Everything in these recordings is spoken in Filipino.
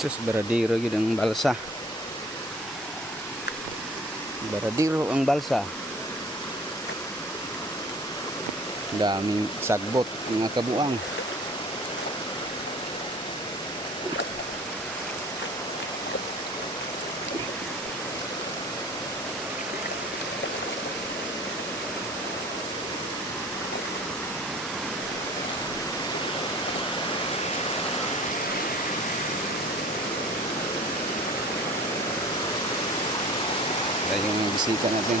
Sus, baradiro yun ang balsa. Baradiro ang balsa. Daming sagbot, mga kabuang. Kaya yung bisita natin.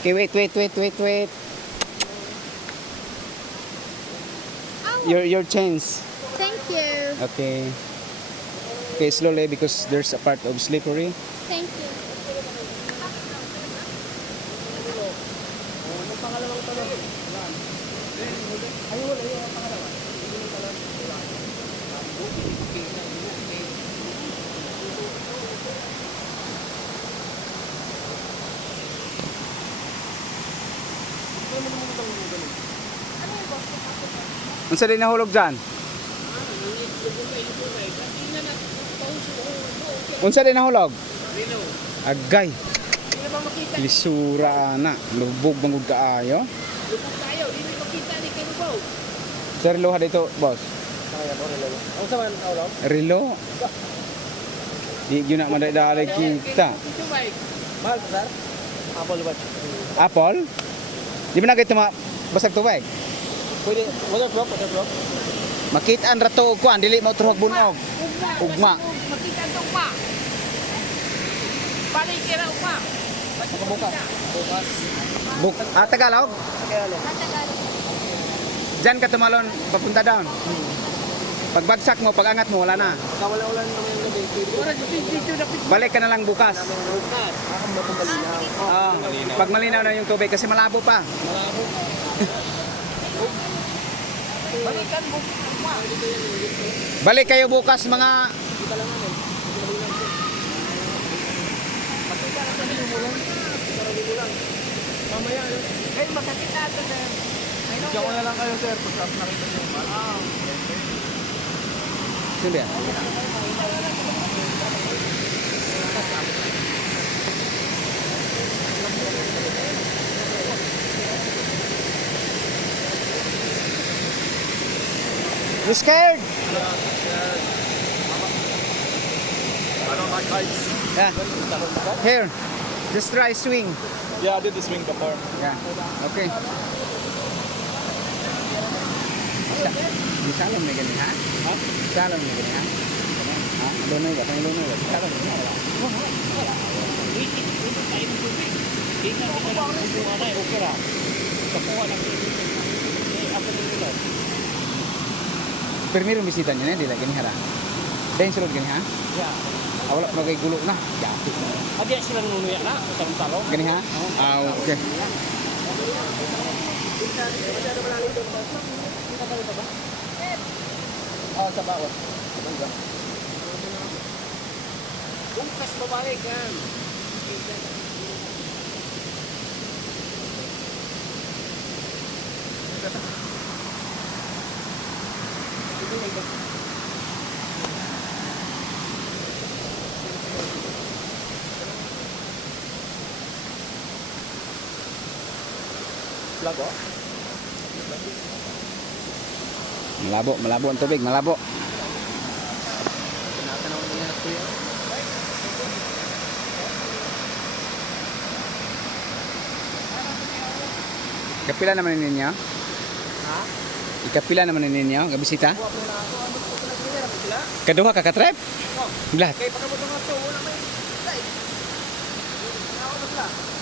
Okay, wait, wait, wait, wait, wait. Your your chance. Thank you. Okay. Okay, slowly because there's a part of slippery. Thank you. Unsa din nahulog dyan? Unsa din nahulog? Agay. Lisura na. Lubog bangod kaayo. Sir, luha dito, boss. Ang sama ng kaulam? Relo. Di yun na madadali kita. Mahal sir? Apple ba? Apple? Di ba na kayo tuma basag tubig? Pwede, waterproof, waterproof. Makita ang rato ko, ang dili mo truhag bunog. Ugma. Makita ang ugma. Balik kira ugma. Makabuka. Bukas. Buk ah, Tagalog? Kaya ano? Diyan ka tumalon, papunta down. Pagbagsak mo, pagangat mo, wala na. Kawala-ulan naman yung gabi. Na. Balik ka na lang bukas. Bukas. Matumalinaw. Ah, pag malinaw na yung tubig kasi malabo pa. Malabo. Balikan ugma. Balik kayo bukas mga. Mamaya? Kay makakita to na. Ay no. Diyan ko na lang kayo, sir. Pagkas nakita niyo. Ah. Sino yan? You scared? I don't like heights. Yeah. Here. Just try swing. Yeah, I did the swing before. Yeah. Okay. Di salon na gani ha? Ha? Salon na gani ha? Ha? Lunay ba? Kaya lunay ba? Salon na wala. Wait, wait, tayo ng tubig. Kita kita lang ang buwa na okay ra. Kapuha lang dito. Eh ako ni ulan. Primero bisita niya na, di lagi ni hara. Dahil sulod gani ha? Ya. Ah, wala magay gulo na. Yapit na. Adi sila nunuya na sa salong. Gani ha? Ah, okay. Ah, sa bawat. Bukas babalik kan. Vlog, oh. Malabo, malabo ang tubig, malabo. Tinatanaw niya kuya. Kapila naman ninyo? Ha? Ikapila naman ninyo, na. Ano mo sila? Kaduha ka katrep? Lahat. Kaya pagkabot nga to, wala may... Ako na sila.